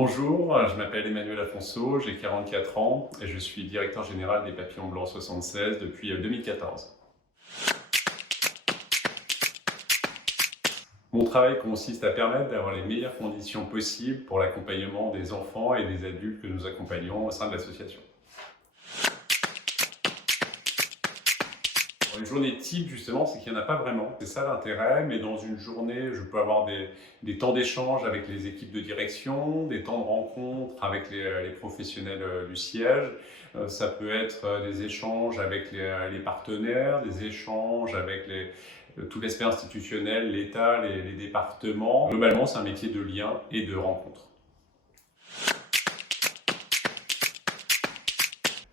Bonjour, je m'appelle Emmanuel Afonso, j'ai 44 ans et je suis directeur général des Papillons Blancs 76 depuis 2014. Mon travail consiste à permettre d'avoir les meilleures conditions possibles pour l'accompagnement des enfants et des adultes que nous accompagnons au sein de l'association. Une journée type, justement, c'est qu'il n'y en a pas vraiment. C'est ça l'intérêt, mais dans une journée, je peux avoir des temps d'échange avec les équipes de direction, des temps de rencontre avec les professionnels du siège. Ça peut être des échanges avec les partenaires, des échanges avec tout l'aspect institutionnel, l'État, les départements. Globalement, c'est un métier de lien et de rencontre.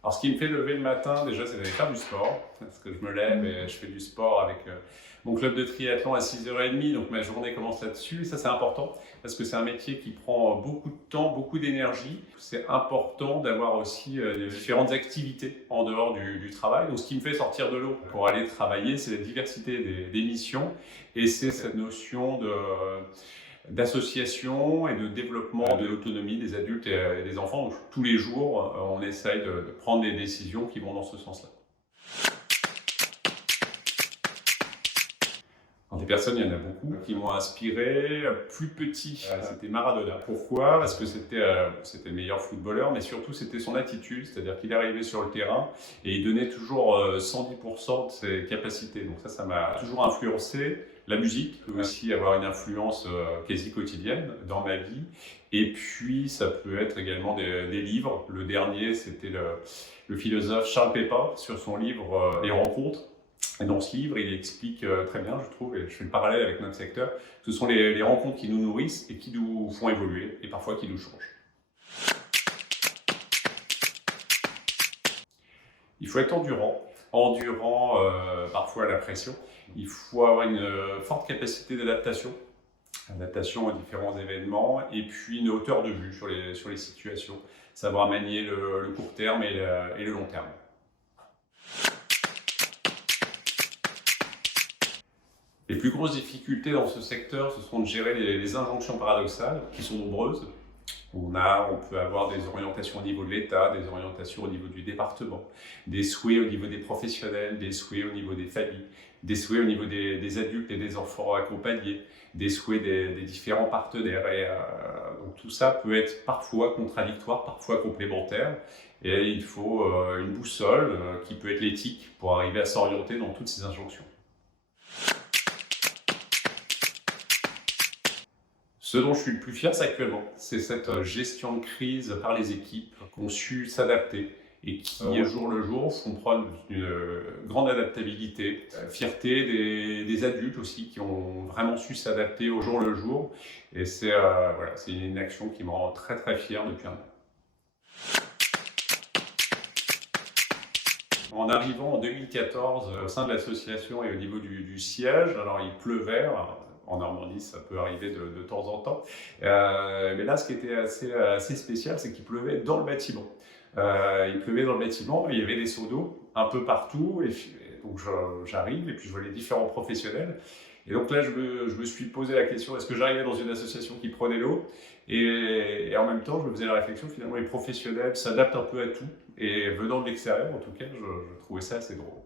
Alors, ce qui me fait lever le matin, déjà, c'est d'aller faire du sport, parce que je me lève et je fais du sport avec mon club de triathlon à 6h30, donc ma journée commence là-dessus. Et ça, c'est important, parce que c'est un métier qui prend beaucoup de temps, beaucoup d'énergie. C'est important d'avoir aussi différentes activités en dehors du travail. Donc, ce qui me fait sortir de l'eau pour aller travailler, c'est la diversité des missions, et c'est cette notion d'association et de développement de l'autonomie des adultes et des enfants. Donc, tous les jours, on essaye de prendre des décisions qui vont dans ce sens-là. Alors, des personnes, il y en a beaucoup qui m'ont inspiré. Plus petit, c'était Maradona. Pourquoi? Parce que c'était le meilleur footballeur, mais surtout c'était son attitude, c'est-à-dire qu'il arrivait sur le terrain et il donnait toujours 110% de ses capacités. Donc ça m'a toujours influencé. La musique peut aussi avoir une influence quasi quotidienne dans ma vie. Et puis, ça peut être également des livres. Le dernier, c'était le philosophe Charles Pépa sur son livre Les Rencontres. Et dans ce livre, il explique très bien, je trouve, et je fais le parallèle avec notre secteur, ce sont les rencontres qui nous nourrissent et qui nous font évoluer, et parfois qui nous changent. Il faut être endurant parfois à la pression. Il faut avoir une forte capacité d'adaptation aux différents événements, et puis une hauteur de vue sur les situations, savoir manier le court terme et le long terme. Les plus grosses difficultés dans ce secteur, ce sont de gérer les injonctions paradoxales, qui sont nombreuses. On peut avoir des orientations au niveau de l'État, des orientations au niveau du département, des souhaits au niveau des professionnels, des souhaits au niveau des familles, des souhaits au niveau des adultes et des enfants accompagnés, des souhaits des différents partenaires. Et donc tout ça peut être parfois contradictoire, parfois complémentaire. Et il faut une boussole qui peut être l'éthique pour arriver à s'orienter dans toutes ces injonctions. Ce dont je suis le plus fier, c'est actuellement, c'est cette gestion de crise par les équipes qui ont su s'adapter et qui, jour le jour, font preuve d'une grande adaptabilité. Fierté des adultes aussi, qui ont vraiment su s'adapter au jour le jour. Et c'est une action qui me rend très très fier depuis un an. En arrivant en 2014 au sein de l'association et au niveau du siège, alors il pleuvait. En Normandie, ça peut arriver de temps en temps. Mais là, ce qui était assez spécial, c'est qu'il pleuvait dans le bâtiment. Il pleuvait dans le bâtiment, il y avait des seaux d'eau un peu partout. Et donc j'arrive et puis je vois les différents professionnels. Et donc là, je me suis posé la question, est-ce que j'arrivais dans une association qui prenait l'eau et en même temps, je me faisais la réflexion, finalement, les professionnels s'adaptent un peu à tout. Et venant de l'extérieur, en tout cas, je trouvais ça assez drôle.